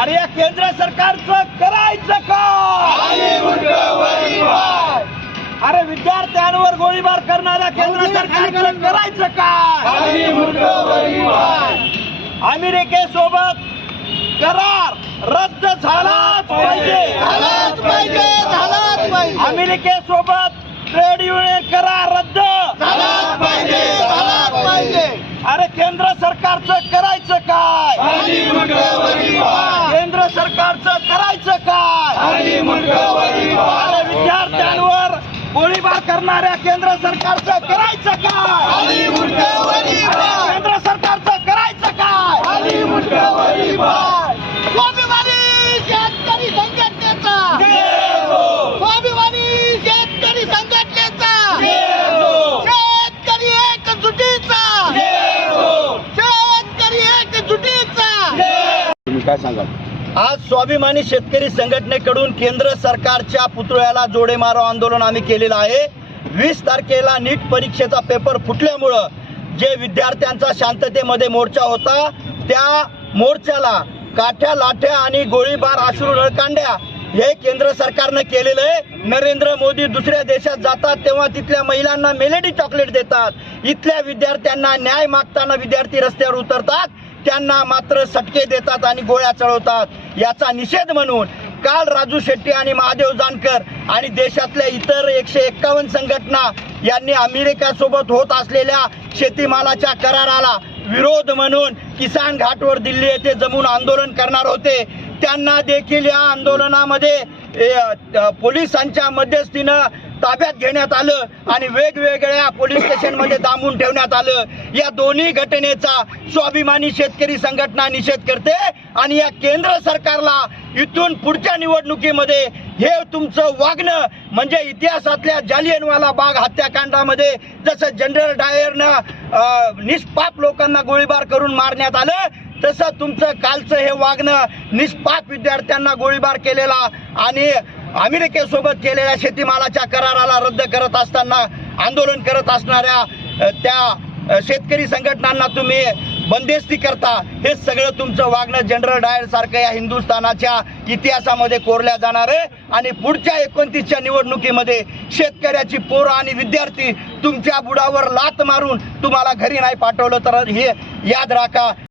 अरे या केंद्र सरकारचं करायचं काय? अरे विद्यार्थ्यांवर गोळीबार करणाऱ्या केंद्र सरकारचं करायचं काय? अमेरिकेसोबत करार रद्द झालाच पाहिजे. अमेरिकेसोबत ट्रेड युनियन करार रद्द झालाच पाहिजे. अरे केंद्र सरकारचं करायचं काय? केंद्र सरकारचं करायचं काय? अरे विद्यार्थ्यांवर गोळीबार करणाऱ्या केंद्र सरकारचं करायचं काय? केंद्र सरकारचं करायचं काय? स्वाभिमानी शेतकरी संघटनेचा, स्वाभिमानी शेतकरी संघटनेचा, शेतकरी एकजुटीचा, शेतकरी एकजुटीचा. तुम्ही काय सांगाल? आज स्वाभिमानी शेतकरी संघटनेकडून केंद्र सरकारच्या पुतळ्याला जोडे मारो आंदोलन आम्ही केलेलं आहे. 20 तारखेला नीट परीक्षेचा पेपर फुटल्यामुळं जे विद्यार्थ्यांचा शांततेमध्ये मोर्चा होता त्या मोर्चाला काठ्या लाठ्या आणि गोळीबार अश्रू नळकांड्या हे केंद्र सरकारनं केलेलं आहे. नरेंद्र मोदी दुसऱ्या देशात जातात तेव्हा तिथल्या महिलांना मेलेडी चॉकलेट देतात. इथल्या विद्यार्थ्यांना न्याय मागताना विद्यार्थी रस्त्यावर उतरतात, त्यांना मात्र सटके देतात आणि गोळ्या चढवतात. याचा निषेध म्हणून काल राजू शेट्टी आणि महादेव जानकर आणि देशातल्या इतर 151 संघटना यांनी अमेरिकेसोबत होत असलेल्या शेतीमालाच्या कराराला विरोध म्हणून किसान घाटवर दिल्ली येथे जमून आंदोलन करणार होते. त्यांना देखील या आंदोलनामध्ये पोलिसांच्या मध्यस्थीनं ताब्यात घेण्यात आलं आणि वेगवेगळ्या पोलीस स्टेशनमध्ये डांबून ठेवण्यात आलं. या दोन्ही घटनेचा स्वाभिमानी शेतकरी संघटना निषेध करते आणि या केंद्र सरकारला इथून पुढच्या निवडणुकीमध्ये हे तुमचं वागणं म्हणजे इतिहासातल्या जालियनवाला बाग हत्याकांडामध्ये जसं जनरल डायरनं निष्पाप लोकांना गोळीबार करून मारण्यात आलं तसं तुमचं कालचं हे वागणं निष्पाप विद्यार्थ्यांना गोळीबार केलेला आणि अमेरिकेसोबत केलेल्या शेतीमालाच्या कराराला रद्द करत असताना आंदोलन करत असणाऱ्या त्या शेतकरी संघटनांना तुम्ही बंदिस्ती करता. हे सगळं तुमचं वागणं जनरल डायर सारखं या हिंदुस्थानाच्या इतिहासामध्ये कोरल्या जाणार आहे आणि पुढच्या 29च्या निवडणुकीमध्ये शेतकऱ्याची पोरं आणि विद्यार्थी तुमच्या बुडावर लात मारून तुम्हाला घरी नाही पाठवलं तर हे याद राखा.